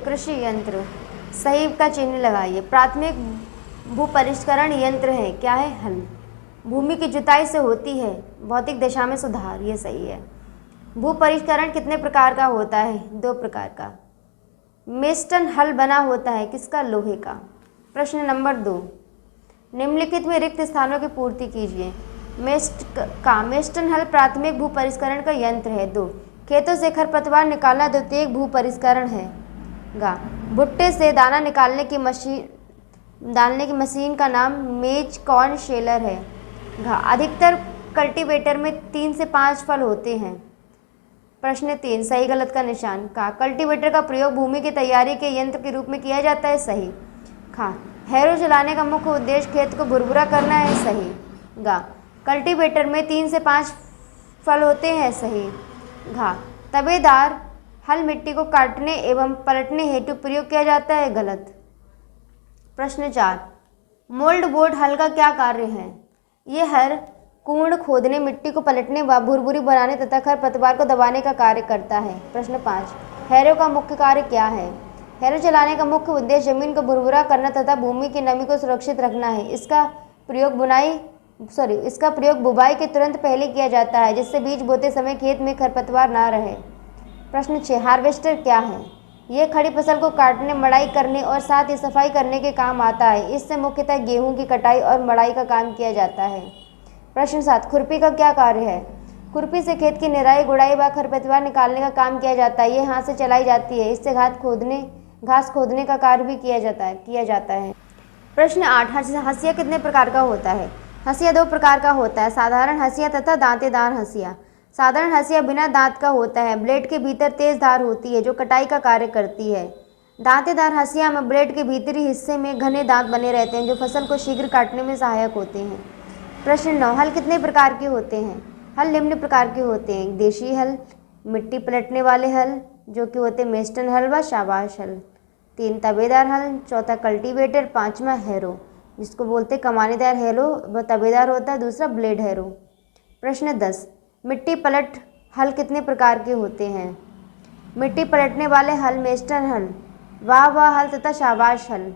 कृषि यंत्र, सही का चिन्ह लगाइए। प्राथमिक भू परिष्करण यंत्र है, क्या है? हल। भूमि की जुताई से होती है भौतिक दशा में सुधार, ये सही है। भू परिष्करण कितने प्रकार का होता है? 2 प्रकार का। मेस्टन हल बना होता है किसका? लोहे का। प्रश्न नंबर 2, निम्नलिखित में रिक्त स्थानों की पूर्ति कीजिए। मेस्टन हल प्राथमिक भू परिष्करण का यंत्र है। 2, खेतों से खरपतवार निकालना द्वितीयक भू परिष्करण है। गा, भुट्टे से दाना निकालने की मशीन का नाम मेज कॉर्न शेलर है। घा, अधिकतर कल्टीवेटर में 3 से 5 फल होते हैं। प्रश्न 3, सही गलत का निशान। का, कल्टीवेटर का प्रयोग भूमि की तैयारी के यंत्र के रूप में किया जाता है। सही। खा, हैरो चलाने का मुख्य उद्देश्य खेत को भुरभुरा करना है। सही। गा, कल्टीवेटर में 3 से 5 फल होते हैं। सही। घा, तबेदार हल मिट्टी को काटने एवं पलटने हेतु प्रयोग किया जाता है। गलत। प्रश्न 4, मोल्ड बोर्ड हल का क्या कार्य है? ये हल कुंड खोदने, मिट्टी को पलटने व भुरभुरी बनाने तथा खरपतवार को दबाने का कार्य करता है। प्रश्न 5, हैरो का मुख्य कार्य क्या है? हैरो चलाने का मुख्य उद्देश्य जमीन को भुरभुरा करना तथा भूमि की नमी को सुरक्षित रखना है। इसका प्रयोग बुवाई के तुरंत पहले किया जाता है, जिससे बीज बोते समय खेत में खरपतवार ना रहे। प्रश्न 6, हार्वेस्टर क्या है? यह खड़ी फसल को काटने, मड़ाई करने और साथ ही सफाई करने के काम आता है। इससे मुख्यतः गेहूं की कटाई और मड़ाई का काम किया जाता है। प्रश्न 7, खुरपी का क्या कार्य है? खुरपी से खेत की निराई, गुड़ाई व खरपतवार निकालने का काम किया जाता है। यह हाथ से चलाई जाती है। इससे घास खोदने का कार्य भी किया जाता है। प्रश्न 8, हंसिया कितने प्रकार का होता है? हंसिया 2 प्रकार का होता है, साधारण हंसिया तथा दांतेदार हंसिया। साधारण हंसिया बिना दांत का होता है। ब्लेड के भीतर तेज धार होती है जो कटाई का कार्य करती है। दांतेदार हंसिया में ब्लेड के भीतरी हिस्से में घने दांत बने रहते हैं जो फसल को शीघ्र काटने में सहायक होते हैं। प्रश्न 9, हल कितने प्रकार के होते हैं? हल निम्न प्रकार के होते हैं। देशी हल, मिट्टी पलटने वाले हल जो कि होते हैं मेस्टन हल व शाबाश हल। 3, तबेदार हल। 4, कल्टीवेटर। 5वां हैरो, जिसको बोलते कमानीदार हैरो, वह तबेदार होता है। दूसरा ब्लेड हैरो। प्रश्न 10, मिट्टी पलट हल कितने प्रकार के होते हैं? मिट्टी पलटने वाले हल मेस्टन हल, वाह हल तथा शाबाश हल।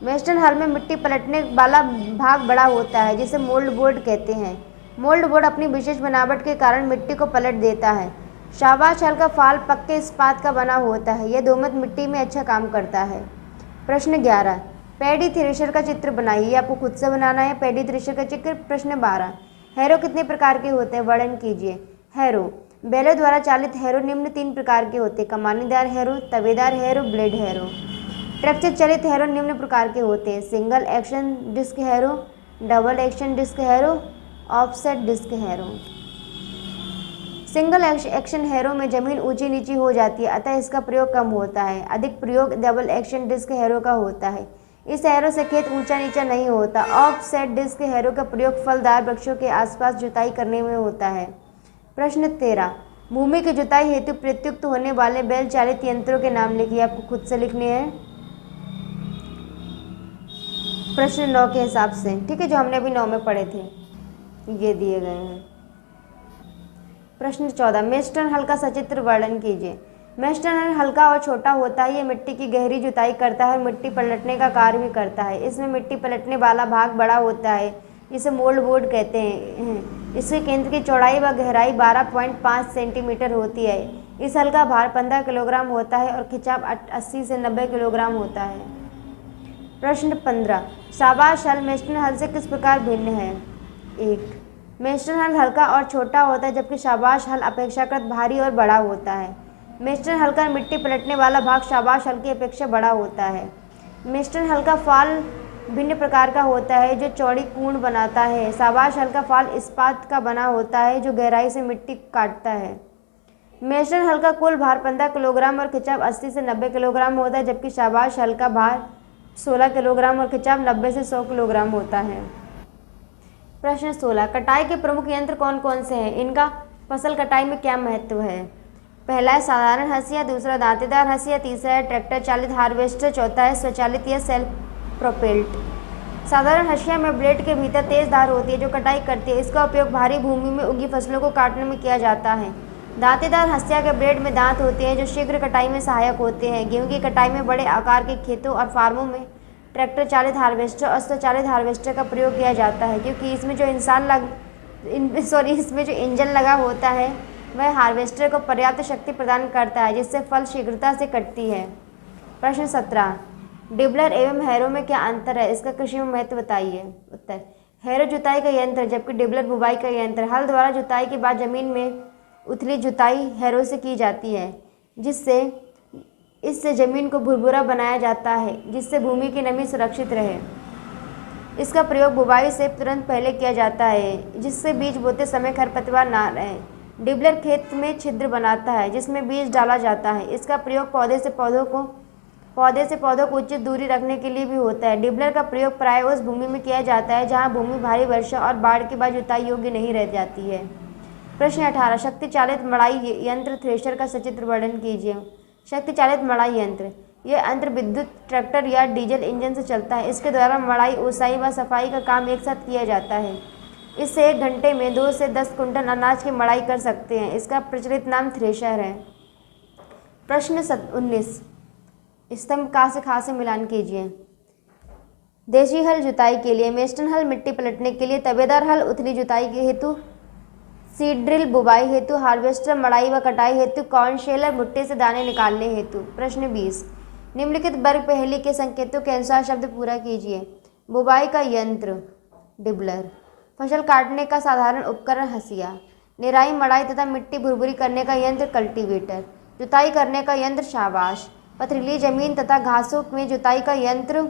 मेस्टन हल में मिट्टी पलटने वाला भाग बड़ा होता है जिसे मोल्ड बोर्ड कहते हैं। मोल्ड बोर्ड अपनी विशेष बनावट के कारण मिट्टी को पलट देता है। शाबाश हल का फाल पक्के इस्पात का बना होता है। यह दोमट मिट्टी में अच्छा काम करता है। प्रश्न 11, पैडी थ्रेशर का चित्र बनाइए। आपको खुद से बनाना है पैडी थ्रेशर का चित्र। प्रश्न 12, हैरो कितने प्रकार के होते हैं? वर्णन कीजिए। हैरो, बैलों द्वारा चालित हैरो निम्न 3 प्रकार के होते हैं, कमानीदार हैरो, तबेदार हैरो, ब्लेड हैरो। ट्रक से चलित हैरो निम्न प्रकार के होते हैं, single action disc harrow, double action disc harrow, offset disc harrow. Single action harrow में जमीन ऊंची नीची हो जाती है, अतः इसका प्रयोग कम होता है। अधिक प्रयोग डबल एक्शन डिस्क हैरो का होता है। इस हैरो से खेत ऊंचा नीचा नहीं होता। ऑफसेट डिस्क हैरो का प्रयोग फलदार वृक्षों के आसपास जुताई करने में होता है। प्रश्न 13, भूमि की जुताई हेतु प्रयुक्त होने वाले बैल चालित यंत्रों के नाम लिखिए। आपको खुद से लिखने हैं प्रश्न 9 के हिसाब से, ठीक है, जो हमने अभी 9 में पढ़े थे, ये दिए गए हैं। प्रश्न 14, मेस्टन हल का सचित्र वर्णन कीजिए। मेस्टन हल हल्का और छोटा होता है। ये मिट्टी की गहरी जुताई करता है और मिट्टी पलटने का कार्य भी करता है। इसमें मिट्टी पलटने वाला भाग बड़ा होता है, जिसे मोल्ड बोर्ड कहते हैं। इसके केंद्र की चौड़ाई व गहराई 12.5 सेंटीमीटर होती है। इस हल का भार 15 किलोग्राम होता है और खिंचाव 80 से 90 किलोग्राम होता है। प्रश्न 15, शाबाश हल मेस्टन हल से किस प्रकार भिन्न है? 1, मेस्टन हल हल्का और छोटा होता है जबकि शाबाश हल अपेक्षाकृत भारी और बड़ा होता है। मेस्टन हल का मिट्टी पलटने वाला भाग शाबाश हल की अपेक्षा बड़ा होता है। मेस्टन हल का फाल भिन्न प्रकार का होता है जो चौड़ी कूंड बनाता है। शाबाश हल का फाल इस्पात का बना होता है जो गहराई से मिट्टी काटता है। मेस्टन हल का कुल भार 15 किलोग्राम और खिंचाव 80 से 90 किलोग्राम होता है, जबकि शाबाश हल का भार 16 किलोग्राम और खिंचाव 90 से 100 किलोग्राम होता है। प्रश्न 16, कटाई के प्रमुख यंत्र कौन कौन से हैं? इनका फसल कटाई में क्या महत्व है? पहला है साधारण हंसिया, दूसरा दांतेदार हंसिया, तीसरा है ट्रैक्टर चालित हार्वेस्टर, चौथा है स्वचालित या सेल्फ प्रोपेल्ड। साधारण हंसिया में ब्लेड के भीतर तेज धार होती है जो कटाई करती है। इसका उपयोग भारी भूमि में उगी फसलों को काटने में किया जाता है। दांतेदार हंसिया के ब्लेड में दांत होते हैं जो शीघ्र कटाई में सहायक होते हैं। गेहूं की कटाई में बड़े आकार के खेतों और फार्मों में ट्रैक्टर चालित हार्वेस्टर और स्वचालित हार्वेस्टर का प्रयोग किया जाता है, क्योंकि इसमें जो इंजन लगा होता है वह हार्वेस्टर को पर्याप्त शक्ति प्रदान करता है जिससे फल शीघ्रता से कटती है। प्रश्न 17, डिबलर एवं हैरो में क्या अंतर है, इसका कृषि में महत्व बताइए। उत्तर, हैरो जुताई का यंत्र जबकि डिबलर बुवाई का यंत्र। हल द्वारा जुताई के बाद जमीन में उथली जुताई हैरो से की जाती है, इससे जमीन को भुरभुरा बनाया जाता है जिससे भूमि की नमी सुरक्षित रहे। इसका प्रयोग बुवाई से तुरंत पहले किया जाता है जिससे बीज बोते समय खरपतवार ना रहे। डिबलर खेत में छिद्र बनाता है जिसमें बीज डाला जाता है। इसका प्रयोग पौधे से पौधों को उचित दूरी रखने के लिए भी होता है। डिबलर का प्रयोग प्राय उस भूमि में किया जाता है जहां भूमि भारी वर्षा और बाढ़ के बाद जुताई योग्य नहीं रह जाती है। प्रश्न 18, शक्ति चालित मड़ाई यंत्र थ्रेशर का सचित्र वर्णन कीजिए। शक्ति चालित मड़ाई यंत्र, यह यंत्र विद्युत ट्रैक्टर या डीजल इंजन से चलता है। इसके द्वारा मड़ाई, ओसाई व सफाई का काम एक साथ किया जाता है। इससे 1 घंटे में 2 से 10 कुंटल अनाज की मड़ाई कर सकते हैं। इसका प्रचलित नाम थ्रेशर है। प्रश्न 19, स्तंभ का से खा से मिलान कीजिए। देशी हल जुताई के लिए, मेस्टन हल मिट्टी पलटने के लिए, तबेदार हल उथली जुताई के हेतु, सीड ड्रिल बुवाई हेतु, हार्वेस्टर मड़ाई व कटाई हेतु, कॉर्न शेलर भुट्टे से दाने निकालने हेतु। प्रश्न 20, निम्नलिखित वर्ग पहेली के संकेतों के अनुसार शब्द पूरा कीजिए। बुवाई का यंत्र डिबलर, फसल काटने का साधारण उपकरण हंसिया, निराई मड़ाई तथा मिट्टी भुरभुरी करने का यंत्र कल्टीवेटर, जुताई करने का यंत्र शाबाश, पथरीली जमीन तथा घासों में जुताई का यंत्र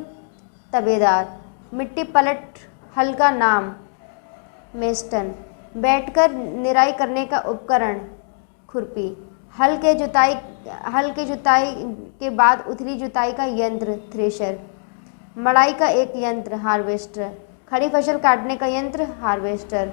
तबेदार, मिट्टी पलट हल का नाम मेस्टन, बैठकर निराई करने का उपकरण खुरपी, हल की जुताई के बाद उथली जुताई का यंत्र थ्रेशर, मड़ाई का एक यंत्र हार्वेस्टर, खड़ी फसल काटने का यंत्र हार्वेस्टर।